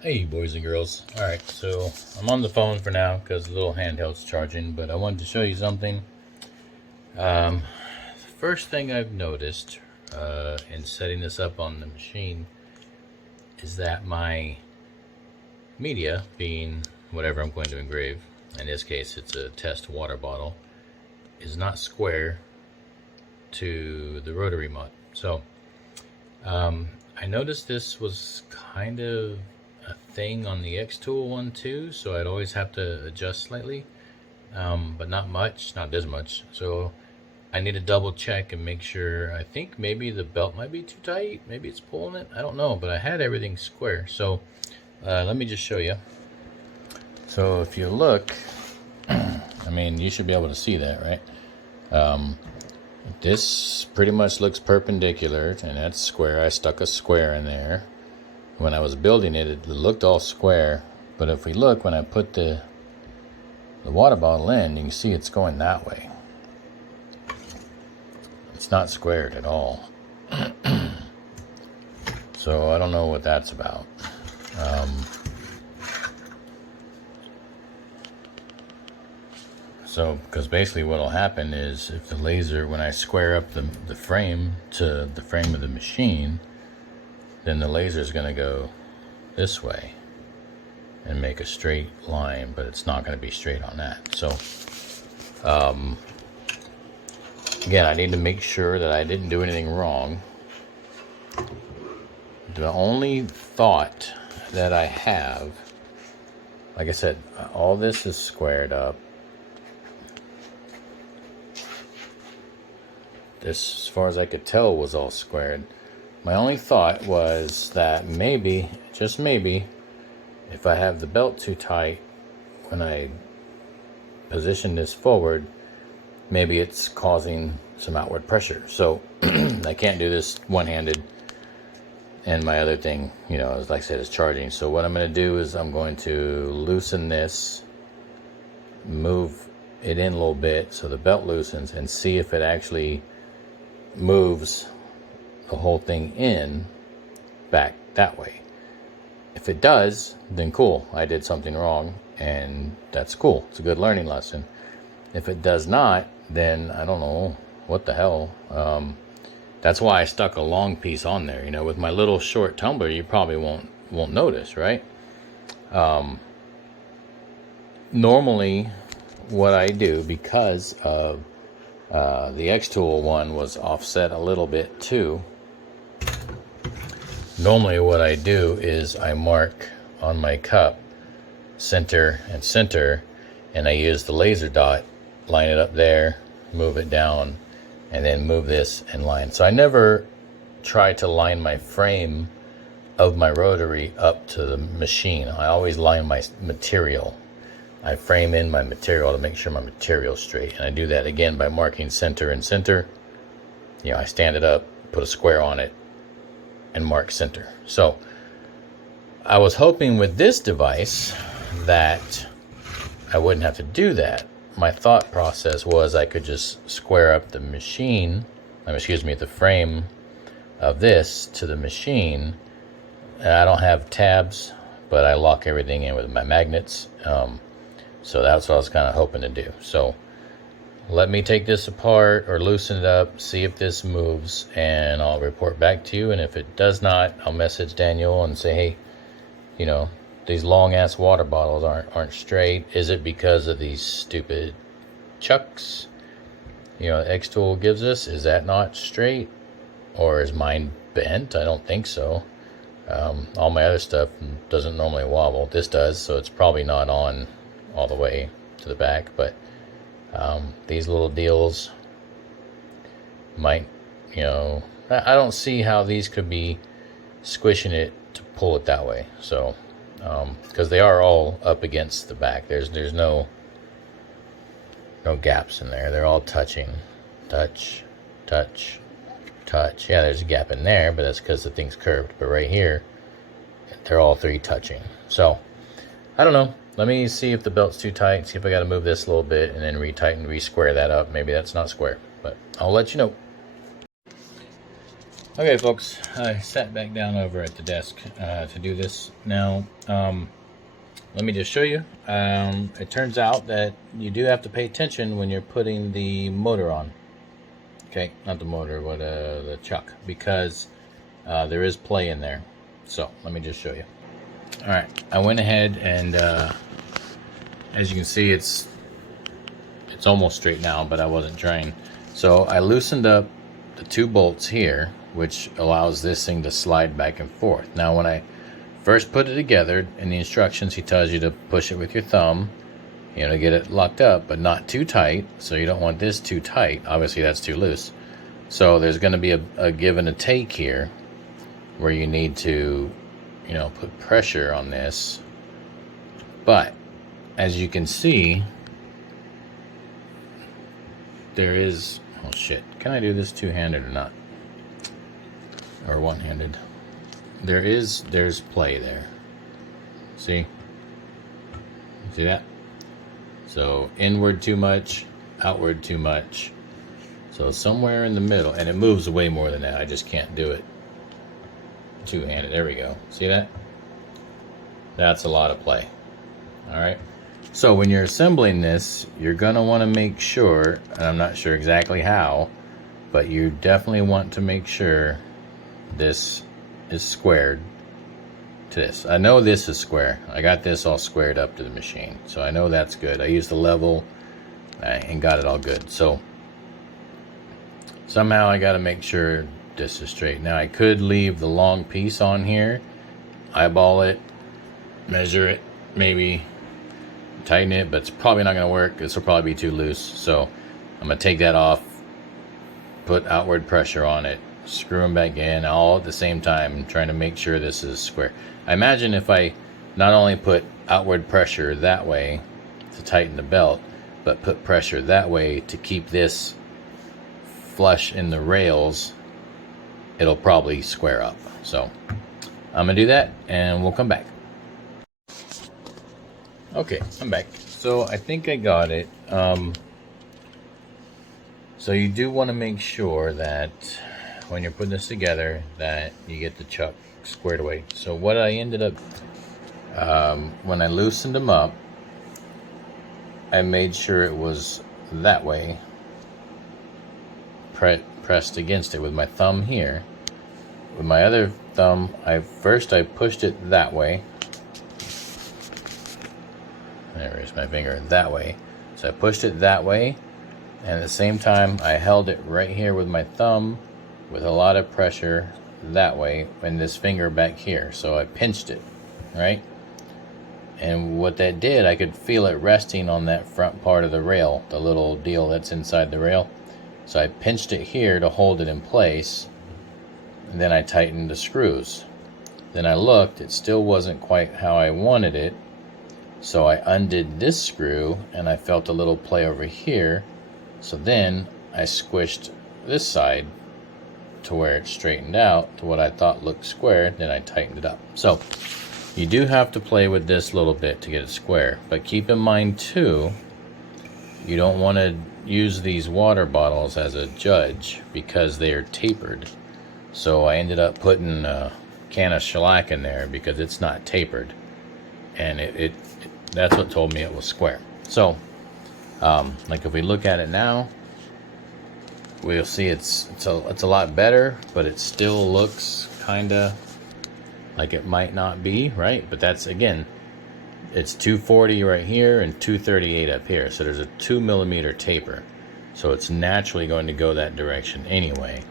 Hey boys and girls. Alright, so I'm on the phone for now because the little handheld's charging, but I wanted to show you something. The first thing I've noticed in setting this up on the machine is that my media, being whatever I'm going to engrave, in this case it's a test water bottle, is not square to the Rotary Mod. So I noticed this was kind of a thing on the X-Tool one too, so I'd always have to adjust slightly, but not much, not this much. So I need to double check and make sure. I think maybe the belt might be too tight, maybe it's pulling it, I don't know, but I had everything square. So let me just show you. So if you look, I mean, you should be able to see that, right? This pretty much looks perpendicular, and that's square. I stuck a square in there. When I was building it, it looked all square, but if we look, when I put the water bottle in, you can see it's going that way. It's not squared at all. So I don't know what that's about. So, because basically what will happen is if the laser, when I square up the frame to the frame of the machine, then the laser is going to go this way and make a straight line, but it's not going to be straight on that. So, again, I need to make sure that I didn't do anything wrong. The only thought that I have, like I said, all this is squared up. This, as far as I could tell, was all squared. My only thought was that maybe, just maybe, if I have the belt too tight when I position this forward, maybe it's causing some outward pressure. So I can't do this one-handed, and my other thing, you know, is, like I said, is charging. So what I'm going to do is I'm going to loosen this, move it in a little bit so the belt loosens, and see if it actually moves the whole thing in back that way. If it does, then cool, I did something wrong, and that's cool. It's a good learning lesson. If it does not, then I don't know what the hell. That's why I stuck a long piece on there. You know, with my little short tumbler, you probably won't notice, right? Normally what I do, because of the X-Tool one was offset a little bit too. Normally what I do is I mark on my cup center and center, and I use the laser dot, line it up there, move it down, and then move this and line. So I never try to line my frame of my rotary up to the machine. I always line my material. I frame in my material to make sure my material's straight, and I do that again by marking center and center. You know, I stand it up, put a square on it, and mark center. So I was hoping with this device that I wouldn't have to do that. My thought process was I could just square up the machine, the frame of this to the machine, and I don't have tabs, but I lock everything in with my magnets. So that's what I was kind of hoping to do. So let me take this apart or loosen it up, see if this moves, and I'll report back to you. And if it does not, I'll message Daniel and say, hey, you know, these long ass water bottles aren't straight. Is it because of these stupid chucks, you know, X-Tool gives us? Is that not straight, or is mine bent? I don't think so. All my other stuff doesn't normally wobble. This does, so it's probably not on all the way to the back, but these little deals might, you know, I don't see how these could be squishing it to pull it that way. So because they are all up against the back, there's no gaps in there. They're all touching. Touch, touch, touch. Yeah, there's a gap in there, but that's because the thing's curved. But right here, they're all three touching. So I don't know. Let me see if the belt's too tight, see if I got to move this a little bit, and then retighten, re-square that up. Maybe that's not square, but I'll let you know. Okay, folks, I sat back down over at the desk to do this. Now, let me just show you. It turns out that you do have to pay attention when you're putting the motor on. Okay, not the motor, but the chuck, because there is play in there. So, let me just show you. Alright, I went ahead and as you can see, it's almost straight now, but I wasn't trying. So I loosened up the 2 bolts here, which allows this thing to slide back and forth. Now when I first put it together, in the instructions he tells you to push it with your thumb, you know, to get it locked up, but not too tight. So you don't want this too tight. Obviously that's too loose. So there's going to be a give and a take here, where you need to, you know, put pressure on this. But as you can see, there is, oh shit, can I do this two-handed or not? Or one-handed? There's play there. See that? So inward too much, outward too much. So somewhere in the middle, and it moves way more than that. I just can't do it two-handed. There we go. See that? That's a lot of play. All right. So when you're assembling this, you're gonna want to make sure, and I'm not sure exactly how, but you definitely want to make sure this is squared to this. I know this is square. I got this all squared up to the machine, so I know that's good. I used the level and got it all good. So somehow I got to make sure this is straight. Now I could leave the long piece on here, eyeball it, measure it, maybe tighten it, but it's probably not going to work. This will probably be too loose. So I'm going to take that off, put outward pressure on it, screw them back in, all at the same time, trying to make sure this is square. I imagine if I not only put outward pressure that way to tighten the belt, but put pressure that way to keep this flush in the rails, it'll probably square up. So I'm going to do that and we'll come back. Okay, I'm back. So I think I got it. So you do want to make sure that when you're putting this together that you get the chuck squared away. So what I ended up, when I loosened them up, I made sure it was that way, pressed against it with my thumb here. With my other thumb, I pushed it that way. There's my finger, that way. So I pushed it that way, and at the same time I held it right here with my thumb with a lot of pressure that way, and this finger back here. So I pinched it, right? And what that did, I could feel it resting on that front part of the rail, the little deal that's inside the rail. So I pinched it here to hold it in place, and then I tightened the screws. Then I looked, it still wasn't quite how I wanted it. So I undid this screw and I felt a little play over here. So then I squished this side to where it straightened out to what I thought looked square. Then I tightened it up. So you do have to play with this a little bit to get it square. But keep in mind too, you don't want to use these water bottles as a judge because they are tapered. So I ended up putting a can of shellac in there because it's not tapered. And that's what told me it was square. So, like if we look at it now, we'll see it's a lot better, but it still looks kind of like it might not be, right? But that's, again, it's 240 right here and 238 up here. So there's a 2 millimeter taper. So it's naturally going to go that direction anyway.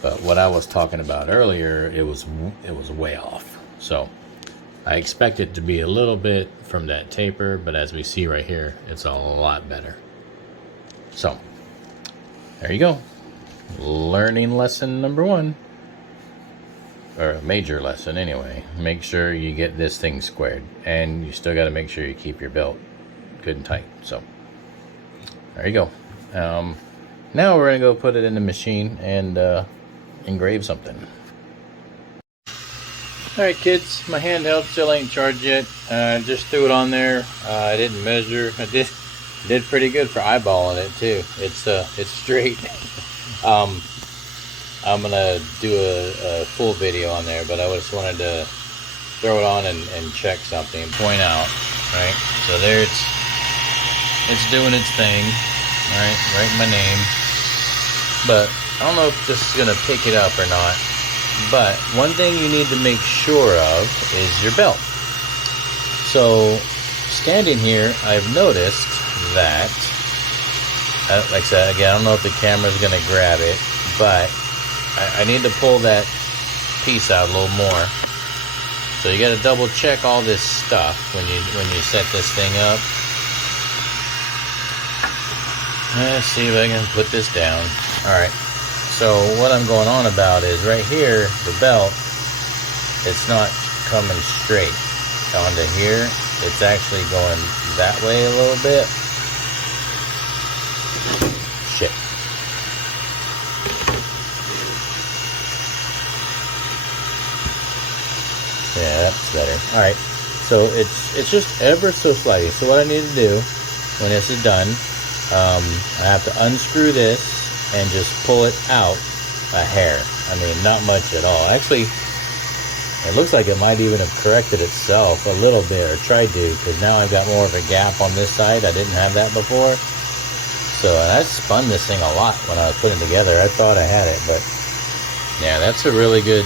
But what I was talking about earlier, it was way off. So I expect it to be a little bit from that taper, but as we see right here, it's a lot better. So, there you go. Learning lesson number 1. Or a major lesson anyway. Make sure you get this thing squared. And you still got to make sure you keep your belt good and tight. So, there you go. Now we're going to go put it in the machine and engrave something. Alright kids, my handheld still ain't charged yet. Just threw it on there. I didn't measure. I did pretty good for eyeballing it too. It's straight. I'm gonna do a full video on there, but I just wanted to throw it on and check something and point out, right? So there it's doing its thing, right? Writing my name, but I don't know if this is gonna pick it up or not. But one thing you need to make sure of is your belt. So standing here, I've noticed that, like I said, again, I don't know if the camera's gonna grab it, but I need to pull that piece out a little more. So you got to double check all this stuff when you set this thing up. Let's see if I can put this down. All right. So what I'm going on about is right here, the belt, it's not coming straight onto here. It's actually going that way a little bit. Shit. Yeah, that's better. All right. So it's just ever so slightly. So what I need to do when this is done, I have to unscrew this and just pull it out a hair. I mean, not much at all. Actually, it looks like it might even have corrected itself a little bit, or tried to, because now I've got more of a gap on this side. I didn't have that before. So I spun this thing a lot when I was putting it together. I thought I had it, but yeah, that's a really good.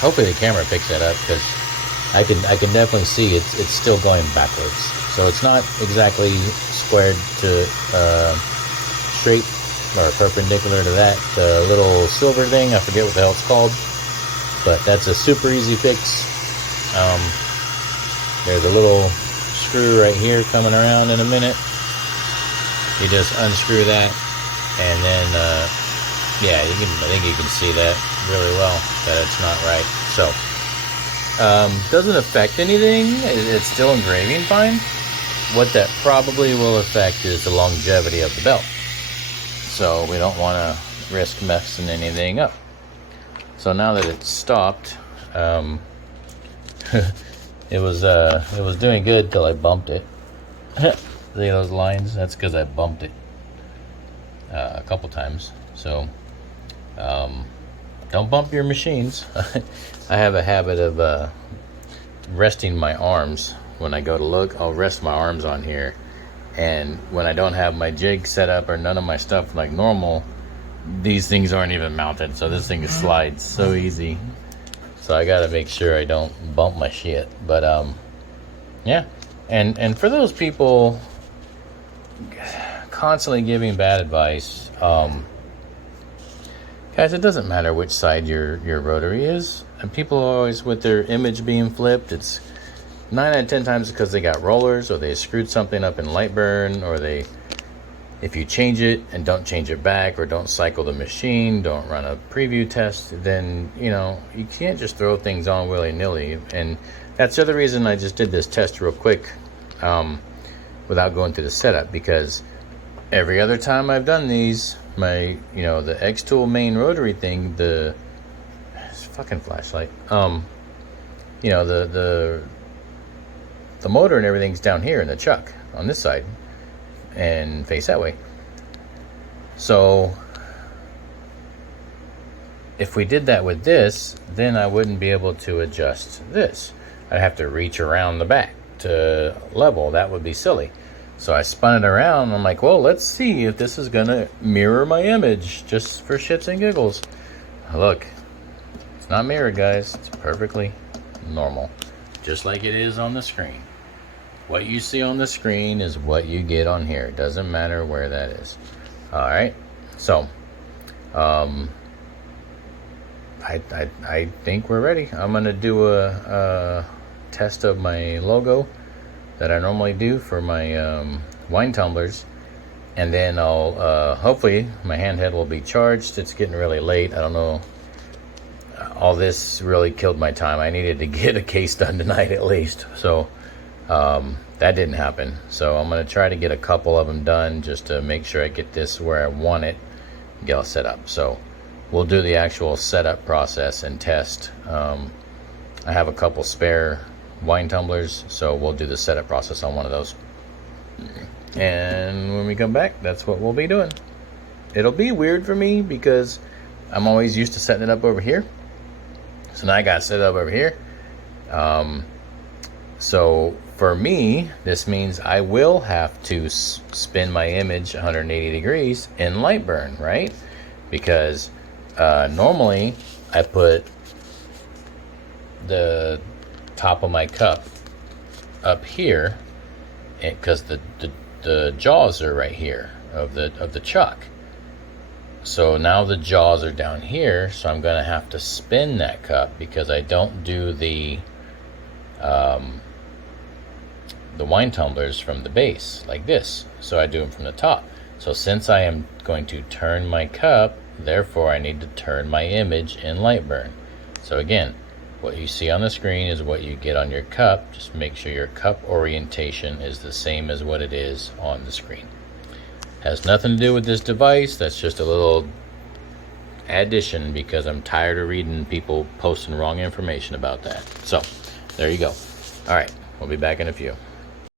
Hopefully the camera picks that up, because I can definitely see it's still going backwards. So it's not exactly squared to straight or perpendicular to that little silver thing. I forget what the hell it's called, but that's a super easy fix. There's a little screw right here coming around in a minute. You just unscrew that, and then yeah, I think you can see that really well, that it's not right. So doesn't affect anything. It's still engraving fine. What that probably will affect is the longevity of the belt. So we don't want to risk messing anything up. So now that it's stopped, it was doing good till I bumped it. See those lines? That's because I bumped it a couple times. So don't bump your machines. I have a habit of resting my arms when I go to look. I'll rest my arms on here. And when I don't have my jig set up or none of my stuff like normal, these things aren't even mounted. So this thing slides so easy. So I got to make sure I don't bump my shit. But yeah. And for those people constantly giving bad advice, guys, it doesn't matter which side your rotary is. And people are always with their image being flipped. It's 9 out of 10 times because they got rollers, or they screwed something up in light burn, or if you change it and don't change it back, or don't cycle the machine, don't run a preview test, then you can't just throw things on willy-nilly. And that's the other reason I just did this test real quick without going through the setup, because every other time I've done these, the X-Tool main rotary thing, the fucking flashlight, the motor and everything's down here in the chuck on this side and face that way. So if we did that with this, then I wouldn't be able to adjust this. I'd have to reach around the back to level. That would be silly. So I spun it around. I'm like, well, let's see if this is gonna mirror my image, just for shits and giggles. Look, it's not mirrored, guys. It's perfectly normal, just like it is on the screen. What you see on the screen is what you get on here. It doesn't matter where that is. All right. So, I think we're ready. I'm gonna do a test of my logo that I normally do for my wine tumblers, and then I'll hopefully my handheld will be charged. It's getting really late. I don't know. All this really killed my time. I needed to get a case done tonight at least. So that didn't happen. So I'm going to try to get a couple of them done just to make sure I get this where I want it, get all set up. So we'll do the actual setup process and test. I have a couple spare wine tumblers, so we'll do the setup process on one of those. And when we come back, that's what we'll be doing. It'll be weird for me because I'm always used to setting it up over here. So now I got set up over here. So for me, this means I will have to spin my image 180 degrees in Lightburn, right? Because normally I put the top of my cup up here, because the jaws are right here of the chuck. So now the jaws are down here, so I'm gonna have to spin that cup because I don't do the wine tumblers from the base like this. So I do them from the top. So since I am going to turn my cup, therefore I need to turn my image in Lightburn. So again, what you see on the screen is what you get on your cup. Just make sure your cup orientation is the same as what it is on the screen. Has nothing to do with this device. That's just a little addition because I'm tired of reading people posting wrong information about that. So there you go. All right, we'll be back in a few.